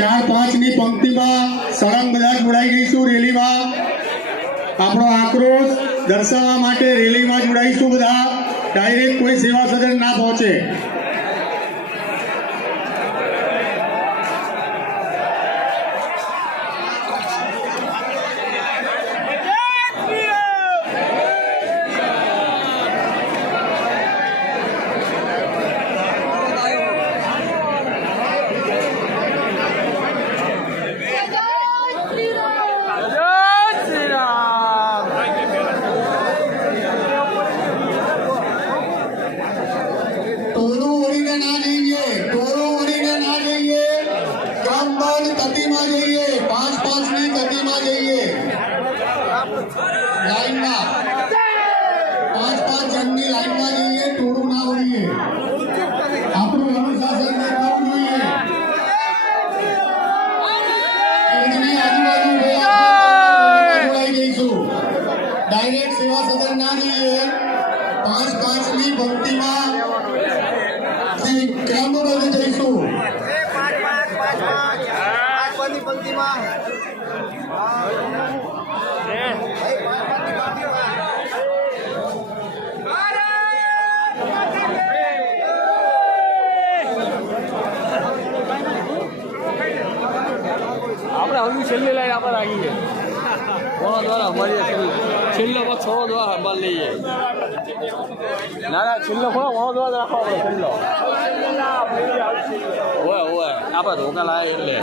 4-5ની પંક્તિમાં સળંગ બધા જોડાઈ જઈશું રેલીમાં। આપણો આક્રોશ દર્શાવવા માટે રેલીમાં જોડાઈશું બધા। ડાયરેક્ટ કોઈ સેવા સદન ના પહોંચે। डायरेक्ट सेवा सदन ना जाइए। 5-5ની પંક્તિમાં ક્રમબદ્ધ જઈશું। 5-5ની પંક્તિમાં આપણે હજુ છેલ્લી લાઈન આપણે રાખી છે વોળા દ્વારા મળીએ છેલ્લો પર છોડો દ્વારા સંભાળ લઈએ। ના ના છેલ્લો ખોળો વોળો દ્વારા રાખવો પડે છેલ્લો હોય હોય આપણે ધોકા લાવે એટલે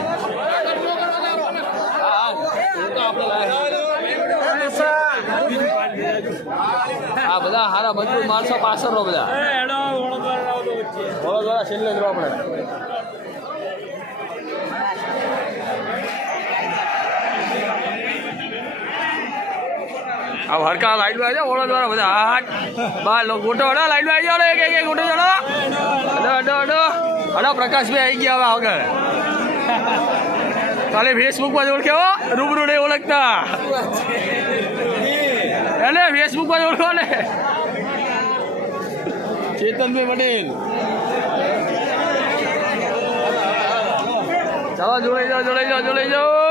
હા ધોકા આપણે લાવે। આ બધા સારા મજબૂત માણસો પાછળ બધા વોળો દ્વારા છેલ્લે જ આપણે अब हर का लाइट में आ जाओ द्वारा बता हाथ बाल लोग गोटो हड़ा लाइट में आ जाओ एक एक गोटो जड़ा अडो अडो अडो अडो प्रकाश में आई गया वगैरह काले फेसबुक पर जोड़ के हो रूबरू नहीं ओळखता अरे फेसबुक पर जोड़ ने चेतन भाई पटेल चलो जोड़ाई जाओ जोड़ाई जाओ जोड़ाई जाओ।